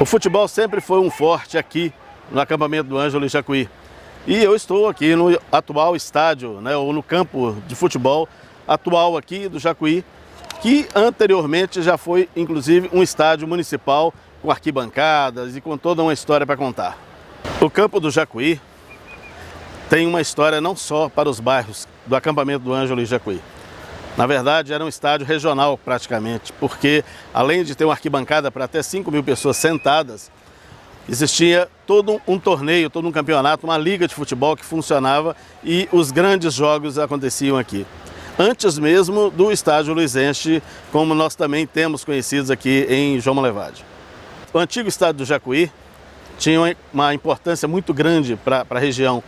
O futebol sempre foi um forte aqui no acampamento do Ângelo em Jacuí. E eu estou aqui no atual estádio, ou no campo de futebol atual aqui do Jacuí, que anteriormente já foi inclusive um estádio municipal com arquibancadas e com toda uma história para contar. O campo do Jacuí tem uma história não só para os bairros do acampamento do Ângelo em Jacuí. Na verdade, era um estádio regional praticamente, porque além de ter uma arquibancada para até 5.000 pessoas sentadas, existia todo um torneio, todo um campeonato, uma liga de futebol que funcionava e os grandes jogos aconteciam aqui. Antes mesmo do estádio luizense, como nós também temos conhecidos aqui em João Monlevade. O antigo estádio do Jacuí tinha uma importância muito grande para a região,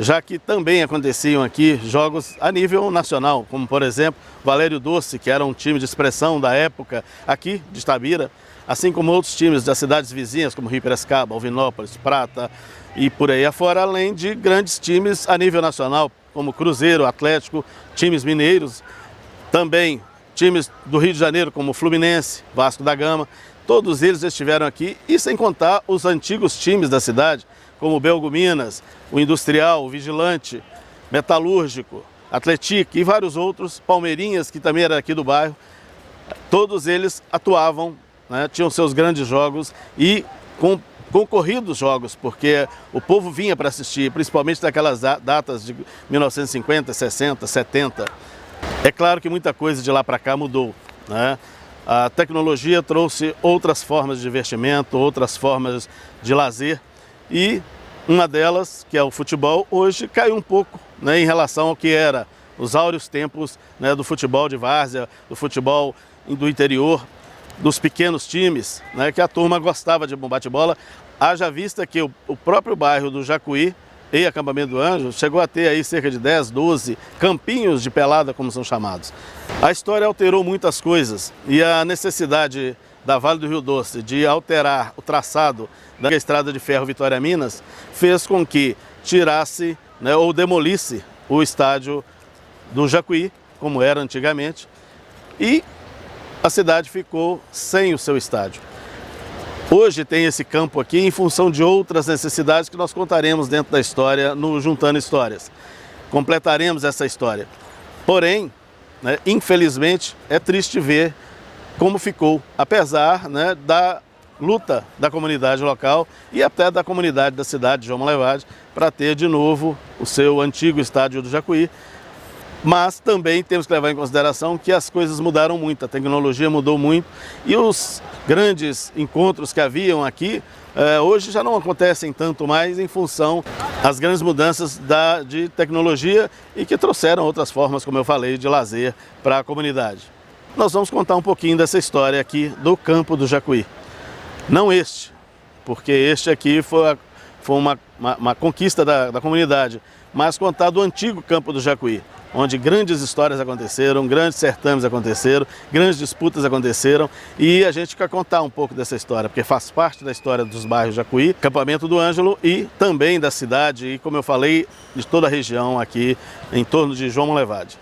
já que também aconteciam aqui jogos a nível nacional, como por exemplo Valério Doce, que era um time de expressão da época aqui de Itabira, assim como outros times das cidades vizinhas, como Rio Piracicaba, Alvinópolis, Prata e por aí afora, além de grandes times a nível nacional, como Cruzeiro, Atlético, times mineiros, também times do Rio de Janeiro, como Fluminense, Vasco da Gama, todos eles estiveram aqui, e sem contar os antigos times da cidade, como o Belgo Minas, o Industrial, o Vigilante, Metalúrgico, Atlético e vários outros, Palmeirinhas, que também era aqui do bairro. Todos eles atuavam, tinham seus grandes jogos e concorridos jogos, porque o povo vinha para assistir, principalmente naquelas datas de 1950, 60, 70. É claro que muita coisa de lá para cá mudou, A tecnologia trouxe outras formas de divertimento, outras formas de lazer, e uma delas, que é o futebol, hoje caiu um pouco em relação ao que era os áureos tempos do futebol de várzea, do futebol do interior, dos pequenos times, que a turma gostava de bate-bola. Haja vista que o próprio bairro do Jacuí e acampamento do Ângelo chegou a ter aí cerca de 10, 12 campinhos de pelada, como são chamados. A história alterou muitas coisas e a necessidade da Vale do Rio Doce de alterar o traçado da estrada de ferro Vitória-Minas fez com que tirasse ou demolisse o estádio do Jacuí, como era antigamente, e a cidade ficou sem o seu estádio. Hoje tem esse campo aqui em função de outras necessidades que nós contaremos dentro da história no Juntando Histórias. Completaremos essa história. Porém, infelizmente, é triste ver como ficou, apesar da luta da comunidade local e até da comunidade da cidade de João Monlevade para ter de novo o seu antigo estádio do Jacuí. Mas também temos que levar em consideração que as coisas mudaram muito, a tecnologia mudou muito e os grandes encontros que haviam aqui hoje já não acontecem tanto mais em função das grandes mudanças de tecnologia e que trouxeram outras formas, como eu falei, de lazer para a comunidade. Nós vamos contar um pouquinho dessa história aqui do campo do Jacuí. Não este, porque este aqui foi uma conquista da comunidade, mas contar do antigo campo do Jacuí, onde grandes histórias aconteceram, grandes certames aconteceram, grandes disputas aconteceram, e a gente quer contar um pouco dessa história, porque faz parte da história dos bairros Jacuí, acampamento do Ângelo e também da cidade e, como eu falei, de toda a região aqui em torno de João Monlevade.